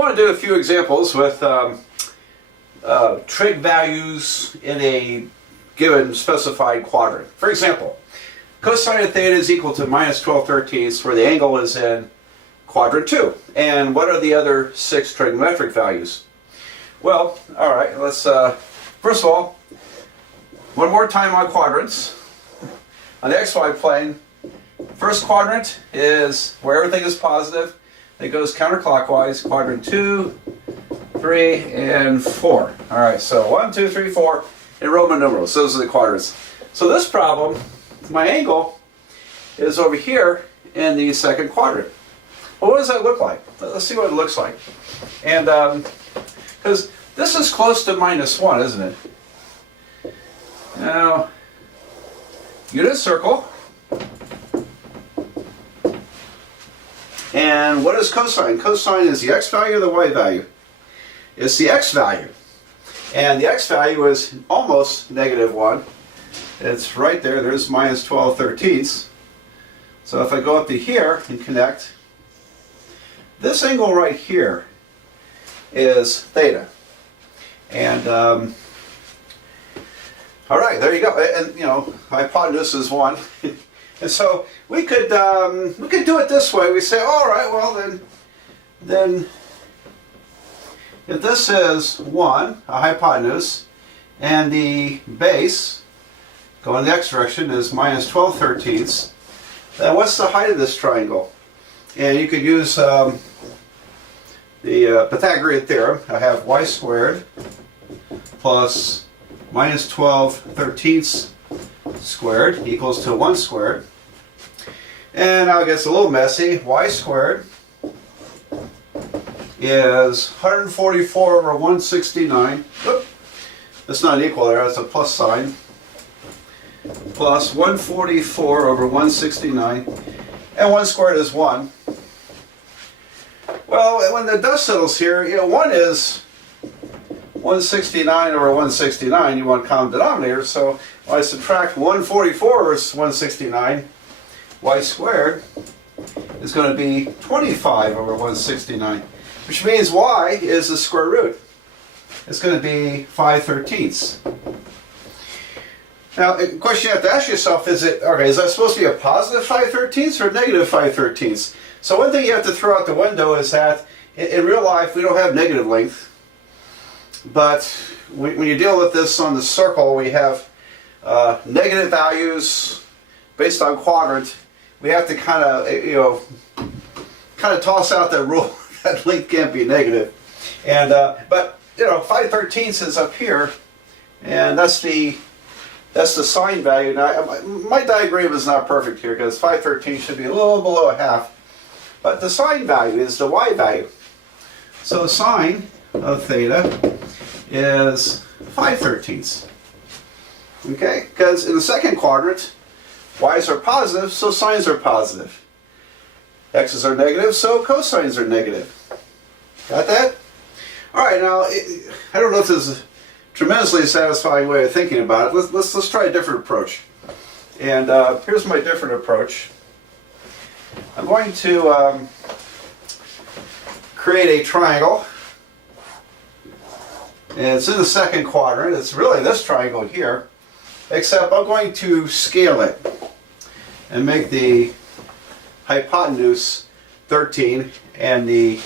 want to do a few examples with trig values in a given specified quadrant. For example, cosine of theta is equal to minus 12/13 where the angle is in quadrant 2. And what are the other 6 trigonometric values? Well, all right, let's first of all, one more time on quadrants. On the xy plane, first quadrant is where everything is positive. It goes counterclockwise, quadrant 2, 3, and 4. All right, so 1, 2, 3, 4 in Roman numerals. Those are the quadrants. So this problem, my angle is over here in the second quadrant. Well, what does that look like? Let's see what it looks like. And because this is close to -1, isn't it? Now, unit circle. And what is cosine? Cosine is the x value or the y value? It's the x value. And the x value is almost -1. It's right there. There's minus 12/13. So if I go up to here and connect, this angle right here is theta. And all right, there you go. And you know, hypotenuse is 1. And so we could do it this way. We say, all right, well then if this is 1, a hypotenuse, and the base going in the x direction is minus 12/13, then what's the height of this triangle? And you could use the Pythagorean theorem. I have y squared plus minus 12/13 squared equals to 1 squared. And now it gets a little messy. Y squared is 144 over 169. Oop, that's not equal there, that's a plus sign. Plus 144 over 169. And 1 squared is 1. Well, when the dust settles here, 1 is 169 over 169. You want common denominator, so when I subtract 144 over 169, y squared is going to be 25 over 169, which means y is the square root. It's going to be 5/13. Now, the question you have to ask yourself is, is that supposed to be a positive 5/13 or a negative 5/13? So one thing you have to throw out the window is that in real life we don't have negative length, but when you deal with this on the circle, we have negative values based on quadrant. We have to kind of toss out that rule that length can't be negative. And but 5/13 is up here, and that's the sine value. Now my diagram is not perfect here because 5/13 should be a little below a half, but the sine value is the y value. So sine of theta is 5/13. Okay, because in the second quadrant, y's are positive, so sines are positive. X's are negative, so cosines are negative. Got that? All right, now I don't know if this is a tremendously satisfying way of thinking about it. Let's try a different approach. And here's my different approach. I'm going to create a triangle. And it's in the second quadrant. It's really this triangle here, except I'm going to scale it and make the hypotenuse 13 and the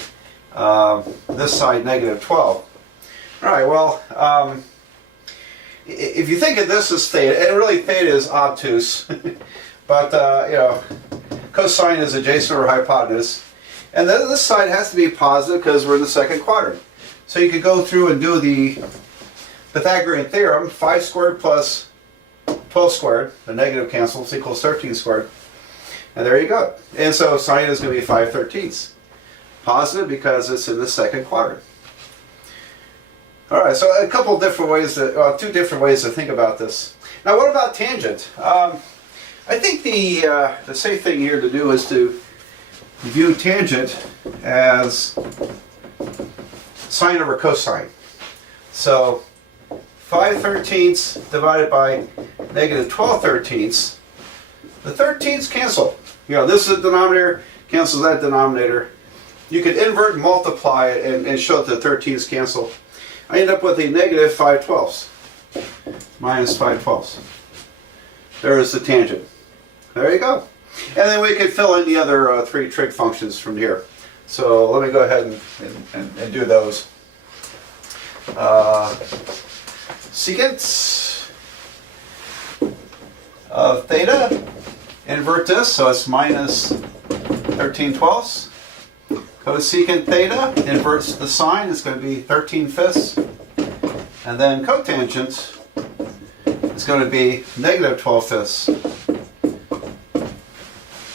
this side -12. All right, well, if you think of this as theta, and really theta is obtuse, but cosine is adjacent over hypotenuse, and then this side has to be positive because we're in the second quadrant. So you could go through and do the Pythagorean theorem, 5 squared plus 12 squared, the negative cancels, equals 13 squared. And there you go. And so sine is going to be 5/13. Positive because it's in the second quadrant. All right, so a couple different ways, two different ways to think about this. Now what about tangent? I think the safe thing here to do is to view tangent as sine over cosine. So 5/13 divided by -12/13, the 13s cancel. This is the denominator, cancels that denominator. you could invert and multiply it and show that the 13s cancel. I end up with a negative 5/12, minus 5/12. There's the tangent. There you go. And then we could fill in the other 3 trig functions from here. So let me go ahead and do those. Secant of theta, invert this, so it's minus 13/12. Cosecant theta inverts the sign, it's going to be 13/5. And then cotangent is going to be negative 12/5.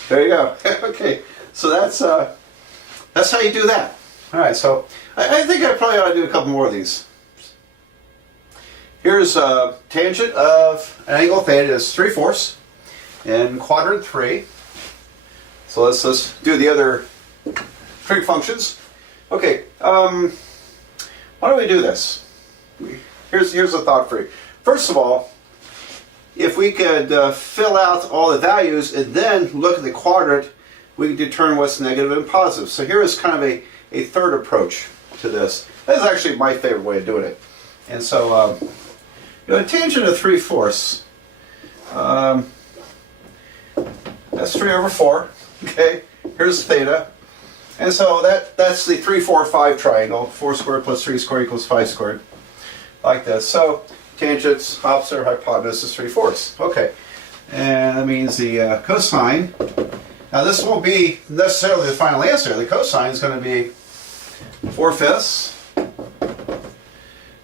There you go. Okay, so that's how you do that. All right, so I think I probably ought to do a couple more of these. Here's a tangent of an angle theta is 3/4 in quadrant 3. So let's do the other trig functions. Okay, why don't we do this? Here's a thought for you. First of all, if we could fill out all the values and then look at the quadrant, we can determine what's negative and positive. So here is kind of a third approach to this. This is actually my favorite way of doing it. And so, a tangent of 3/4, that's 3/4, okay? Here's theta. And so that's the 3, 4, 5 triangle. 4 squared plus 3 squared equals 5 squared. Like this. So tangents, opposite, or hypotenuse is 3/4. Okay. And that means the cosine. Now this won't be necessarily the final answer. The cosine is going to be 4/5.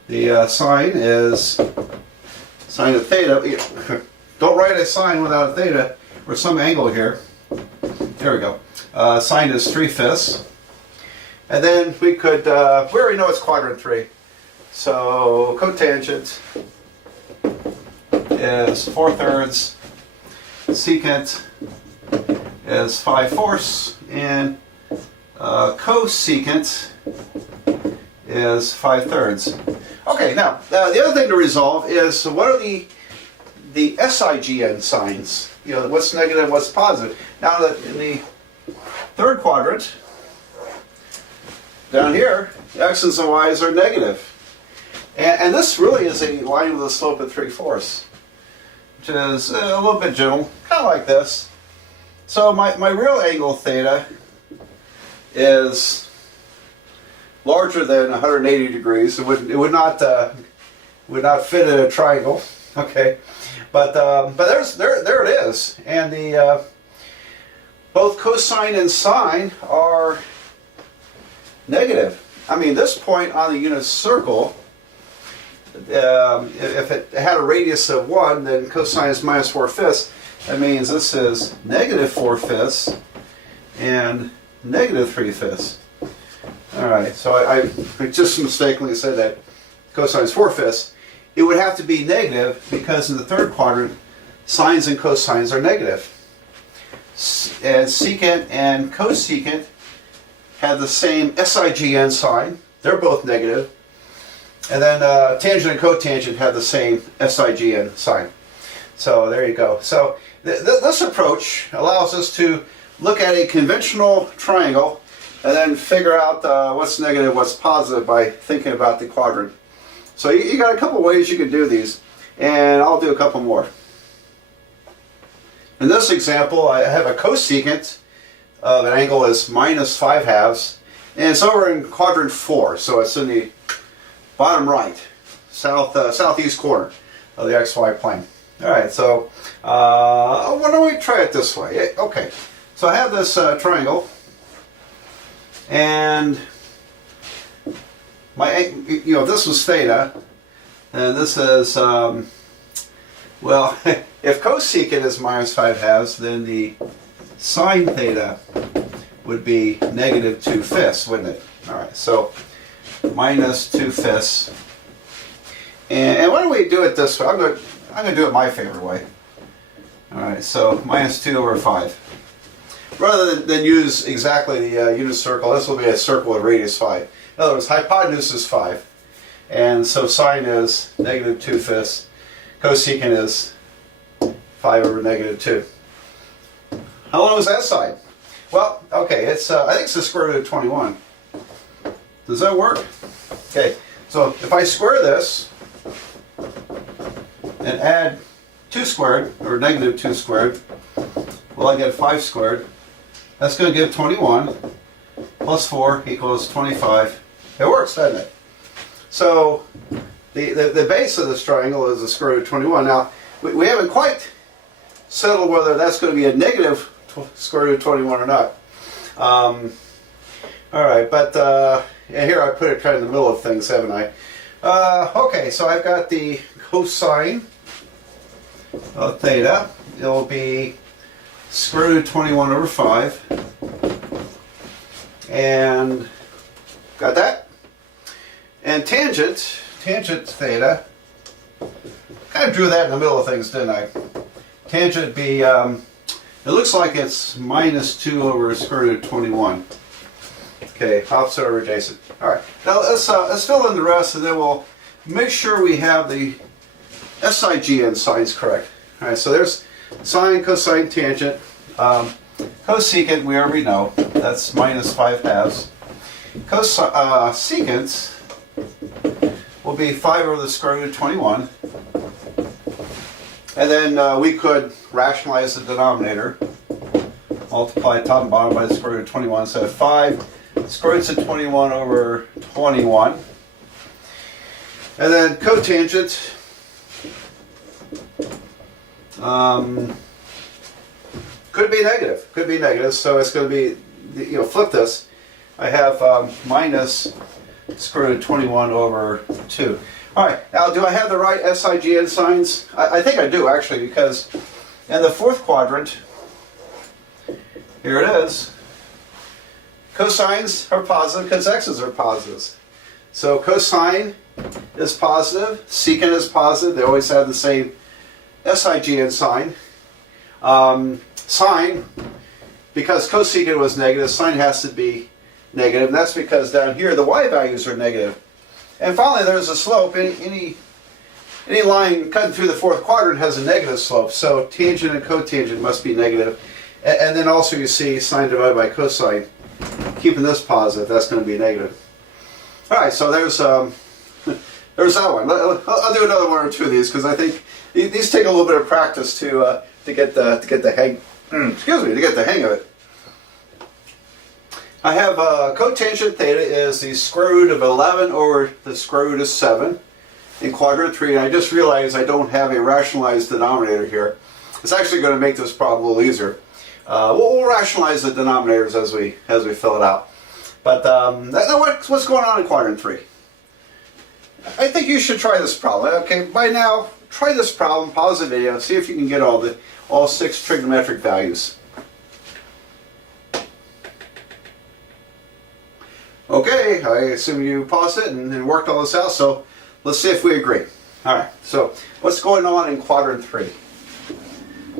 The sine is sine of theta. Don't write a sine without a theta or some angle here. There we go. Sine is 3/5. And then we could, we already know it's quadrant 3. So cotangent is 4/3. Secant is 5/4. And cosecant is 5/3. Okay, now the other thing to resolve is what are the SIGN signs? You know, what's negative, what's positive. Now in the third quadrant, down here, x's and y's are negative. And this really is a line with a slope of 3/4, which is a little bit gentle, kind of like this. So my real angle theta is larger than 180 degrees. It would not fit in a triangle. Okay, but there it is, and the both cosine and sine are negative. I mean, this point on the unit circle, if it had a radius of 1, then cosine is minus 4/5. That means this is negative 4/5 and negative 3/5. All right, so I just mistakenly said that cosine is 4/5. It would have to be negative because in the third quadrant, sines and cosines are negative. And secant and cosecant have the same SIGN sign. They're both negative. And then tangent and cotangent have the same SIGN sign. So there you go. So this approach allows us to look at a conventional triangle and then figure out what's negative, what's positive by thinking about the quadrant. So you got a couple ways you can do these, and I'll do a couple more. In this example, I have a cosecant of an angle is minus 5/2, and it's over in quadrant 4, so it's in the bottom right, southeast corner of the XY plane. All right, so why don't we try it this way? Okay, so I have this triangle, and this was theta, and this is well, if cosecant is minus 5/2, then the sine theta would be negative 2/5, wouldn't it? All right, so minus 2/5. And why don't we do it this way? I'm going to do it my favorite way. All right, so minus 2/5. Rather than use exactly the unit circle, this will be a circle with radius 5. In other words, hypotenuse is 5. And so sine is negative 2/5. Cosecant is 5/-2. How long is that side? Well, okay, it's I think it's the square root of 21. Does that work? Okay, so if I square this and add 2 squared, or negative 2 squared, well, I get 5 squared. That's going to give 21 plus 4 equals 25. It works, doesn't it? So the base of this triangle is the square root of 21. Now, we haven't quite settled whether that's going to be a negative square root of 21 or not. All right, but and here I put it kind of in the middle of things, haven't I? Okay, so I've got the cosine of theta. It'll be square root of 21 over 5. And got that? And tangent theta. Kind of drew that in the middle of things, didn't I? Tangent would be, it looks like it's minus 2 over square root of 21. Okay, opposite over adjacent. All right, now let's fill in the rest, and then we'll make sure we have the SIGN signs correct. All right, so there's sine, cosine, tangent. Cosecant, we already know. That's minus 5 halves. Secant will be 5 over the square root of 21. And then we could rationalize the denominator. Multiply top and bottom by the square root of 21. So 5 square roots of 21 over 21. And then cotangent. Could be negative. Could be negative. So it's going to be, flip this. I have minus square root of 21 over 2. All right, now do I have the right SIGN signs? I think I do, actually, because in the fourth quadrant, here it is, cosines are positive because x's are positives. So cosine is positive, secant is positive, they always have the same SIGN sign. Sine, because cosecant was negative, sine has to be negative, and that's because down here the y values are negative. And finally, there's a slope. Any line cutting through the fourth quadrant has a negative slope, so tangent and cotangent must be negative. And then also you see sine divided by cosine. Keeping this positive, that's going to be negative. All right, so there's that one. I'll do another one or two of these because I think these take a little bit of practice to get the hang. To get the hang of it. I have cotangent theta is the square root of 11 over the square root of 7 in quadrant 3. And I just realized I don't have a rationalized denominator here. It's actually going to make this problem a little easier. We'll rationalize the denominators as we fill it out. But what's going on in quadrant 3? I think you should try this problem. Okay, by now, try this problem, pause the video, see if you can get all 6 trigonometric values. Okay, I assume you paused it and worked all this out, so let's see if we agree. Alright, so what's going on in quadrant 3?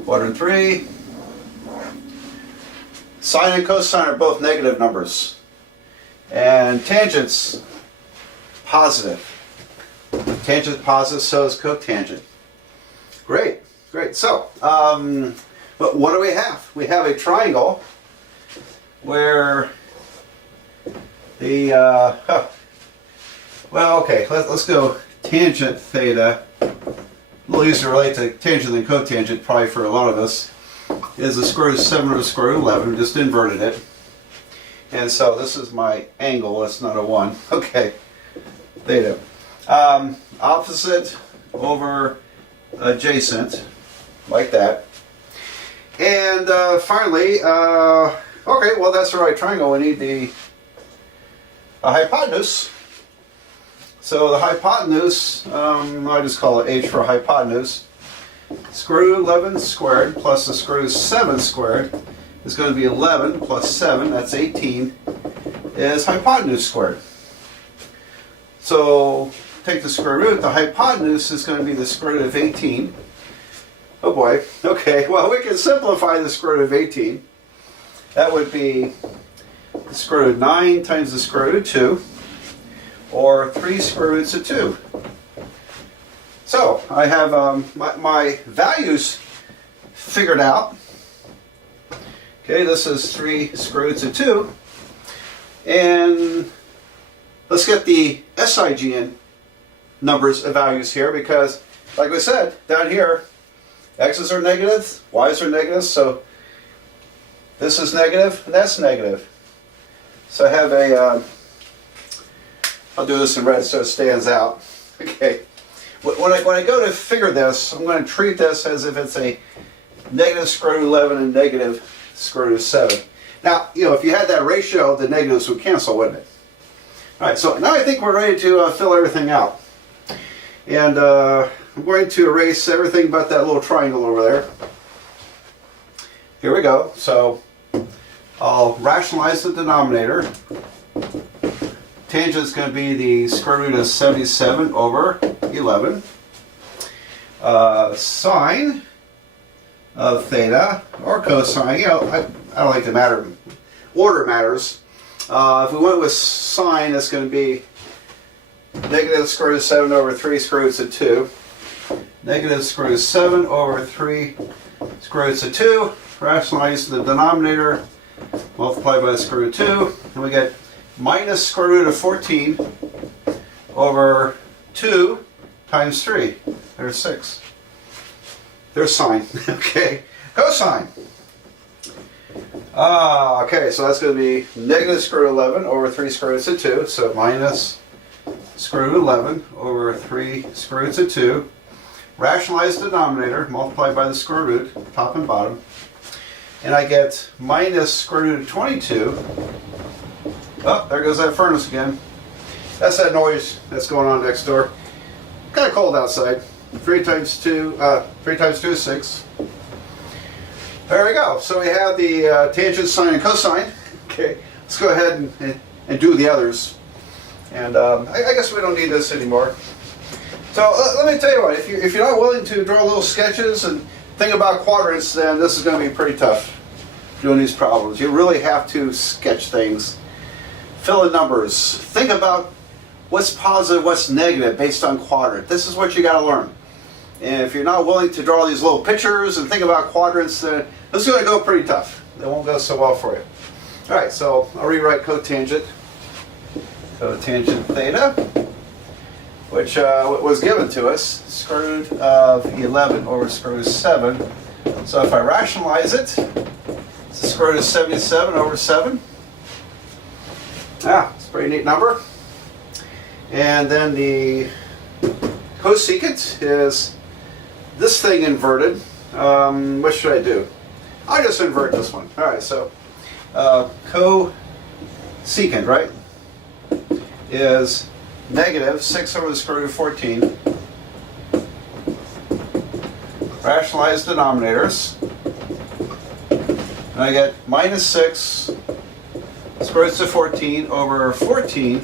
Quadrant 3, sine and cosine are both negative numbers. And tangent's positive. Tangent positive, so is cotangent. Great, great. So, but what do we have? We have a triangle where the, well, okay, let's go tangent theta. A little easier to relate to tangent than cotangent, probably for a lot of us, is the square root of 7 over the square root of 11. We just inverted it. And so this is my angle, it's not a 1. Okay, theta. Opposite over adjacent, like that. And finally, okay, well that's the right triangle. We need the hypotenuse. So the hypotenuse, I just call it H for hypotenuse. Square root of 11 squared plus the square root of 7 squared is going to be 11 plus 7, that's 18, is hypotenuse squared. So take the square root, the hypotenuse is going to be the square root of 18. Oh boy, okay, well we can simplify the square root of 18. That would be the square root of 9 times the square root of 2, or 3 square roots of 2. So I have my values figured out. Okay, this is 3 square roots of 2. And let's get the SIGN numbers and values here, because like we said, down here, x's are negative, y's are negative, so this is negative, and that's negative. So I have a, I'll do this in red so it stands out. Okay. When I go to figure this, I'm going to treat this as if it's a negative square root of 11 and negative square root of 7. Now, you know, if you had that ratio, the negatives would cancel, wouldn't it? All right, so now I think we're ready to fill everything out. And I'm going to erase everything but that little triangle over there. Here we go. So I'll rationalize the denominator. Tangent is going to be the square root of 77 over 11. Sine of theta, or cosine, you know, I don't like the matter. Order matters. If we went with sine, it's going to be negative square root of 7 over 3 square roots of 2. Negative square root of 7 over 3 square roots of 2. Rationalize the denominator, multiply by the square root of 2, and we get minus square root of 14 over 2 times 3. There's 6. There's sine. Okay. Cosine. Okay, so that's going to be negative square root of 11 over 3 square roots of 2. So minus square root of 11 over 3 square roots of 2. Rationalize the denominator, multiply by the square root, top and bottom. And I get minus square root of 22. Oh, there goes that furnace again. That's that noise that's going on next door. Kind of cold outside. 3 times 2 is 6. There we go. So we have the tangent, sine, and cosine. Okay, let's go ahead and do the others. And I guess we don't need this anymore. So let me tell you what, if you're not willing to draw little sketches and think about quadrants, then this is going to be pretty tough doing these problems. You really have to sketch things, fill in numbers, think about what's positive, what's negative based on quadrant. This is what you got to learn. And if you're not willing to draw these little pictures and think about quadrants, then this is going to go pretty tough. It won't go so well for you. All right, so I'll rewrite cotangent. Cotangent theta, which was given to us, square root of 11 over square root of 7. So if I rationalize it, it's the square root of 77 over 7. It's a pretty neat number. And then the cosecant is this thing inverted. What should I do? I'll just invert this one. All right, so cosecant, right, is negative 6 over the square root of 14. Rationalize denominators. And I get minus 6 square roots of 14 over 14.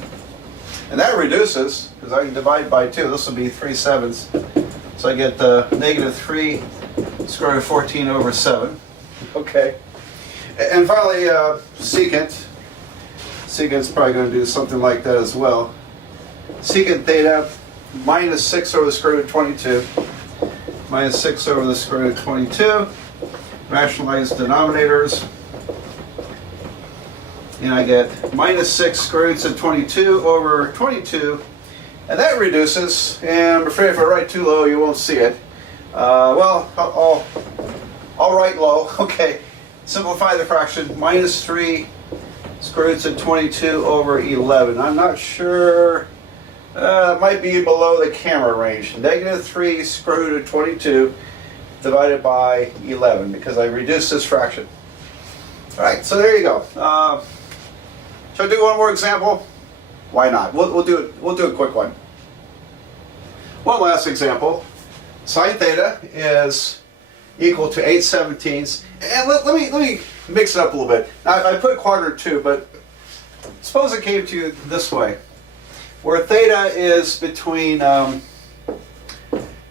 And that reduces, because I can divide by 2. This will be 3/7. So I get negative 3 square root of 14 over 7. Okay. And finally, secant. Secant's probably going to do something like that as well. Secant theta, minus 6 over the square root of 22. Minus 6 over the square root of 22. Rationalize denominators. And I get minus 6 square roots of 22 over 22. And that reduces, and I'm afraid if I write too low, you won't see it. Well, I'll write low. Okay. Simplify the fraction. Minus 3 square roots of 22 over 11. I'm not sure. It might be below the camera range. Negative 3 square root of 22 divided by 11, because I reduced this fraction. All right, so there you go. Shall I do one more example? Why not? We'll do it. We'll do a quick one. One last example. Sine theta is equal to 8/17. And let me mix it up a little bit. Now I put quadrant 2, but suppose it came to you this way, where theta is between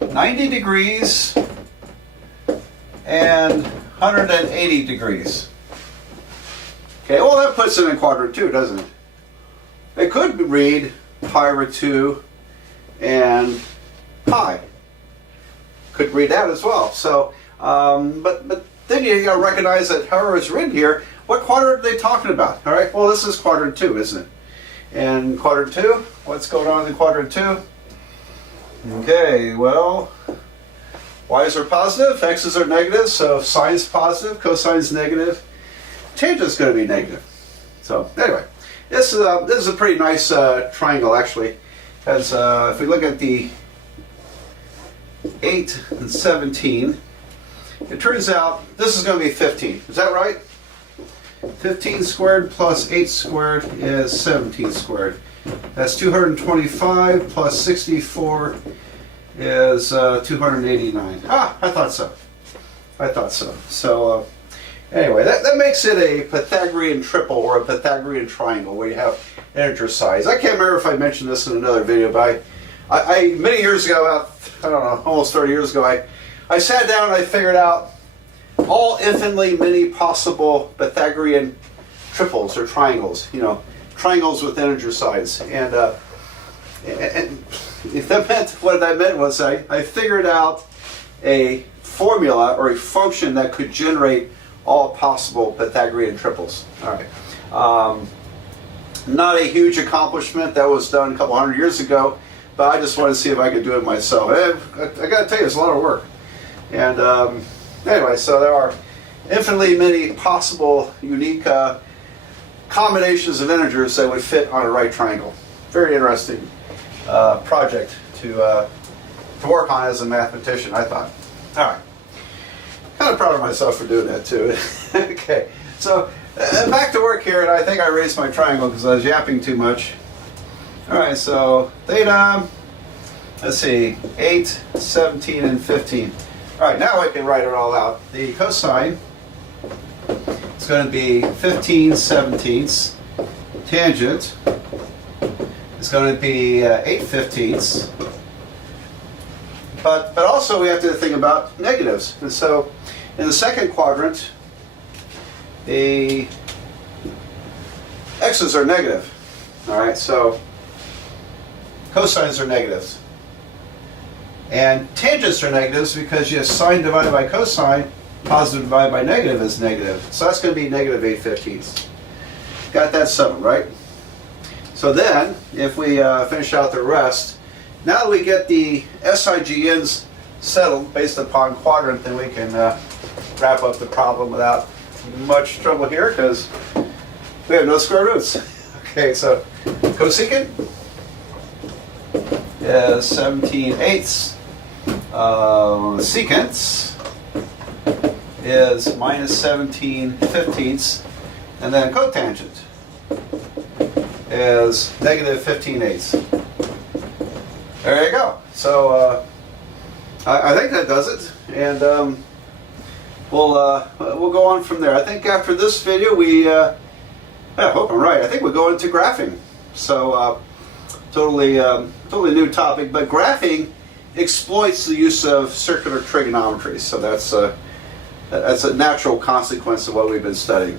90 degrees and 180 degrees. Okay, well that puts it in quadrant 2, doesn't it? It could read pi over 2 and pi. Could read that as well. So, but then you got to recognize that however it's written here, what quadrant are they talking about? All right, well, this is quadrant 2, isn't it? And quadrant 2, what's going on in quadrant 2? Okay, well, y's are positive, x's are negative, so sine's positive, cosine's negative, tangent's going to be negative. So anyway, this is a pretty nice triangle actually, as if we look at the 8 and 17, it turns out this is going to be 15. Is that right? 15 squared plus 8 squared is 17 squared. That's 225 plus 64 is 289. Ah, I thought so. I thought so. So anyway, that makes it a Pythagorean triple or a Pythagorean triangle where you have integer sides. I can't remember if I mentioned this in another video, but I many years ago, I don't know, almost 30 years ago, I sat down and I figured out all infinitely many possible Pythagorean triples or triangles, you know, triangles with integer sides. And if that meant, what that meant was I figured out a formula or a function that could generate all possible Pythagorean triples. All right. Not a huge accomplishment. That was done a couple hundred years ago, but I just wanted to see if I could do it myself. I got to tell you, it's a lot of work. And anyway, so there are infinitely many possible unique combinations of integers that would fit on a right triangle. Very interesting project to work on as a mathematician, I thought. All right. Kind of proud of myself for doing that too. Okay, so back to work here, and I think I erased my triangle because I was yapping too much. All right, so theta, let's see, 8, 17, and 15. All right, now I can write it all out. The cosine is going to be 15 seventeenths. Tangent is going to be 8 fifteenths. But also we have to think about negatives. And so in the second quadrant, the x's are negative. All right, so cosines are negatives. And tangents are negatives because you have sine divided by cosine, positive divided by negative is negative. So that's going to be negative 8 fifteenths. Got that settled, right? So then, if we finish out the rest, now that we get the SIGNs settled based upon quadrant, then we can wrap up the problem without much trouble here because we have no square roots. Okay, so cosecant is 17 eighths. Secant is minus 17 fifteenths. And then cotangent is negative 15 eighths. There you go. So I think that does it, and we'll go on from there. I think after this video I hope I'm right. I think we'll go into graphing. So totally new topic, but graphing exploits the use of circular trigonometry. So that's a natural consequence of what we've been studying.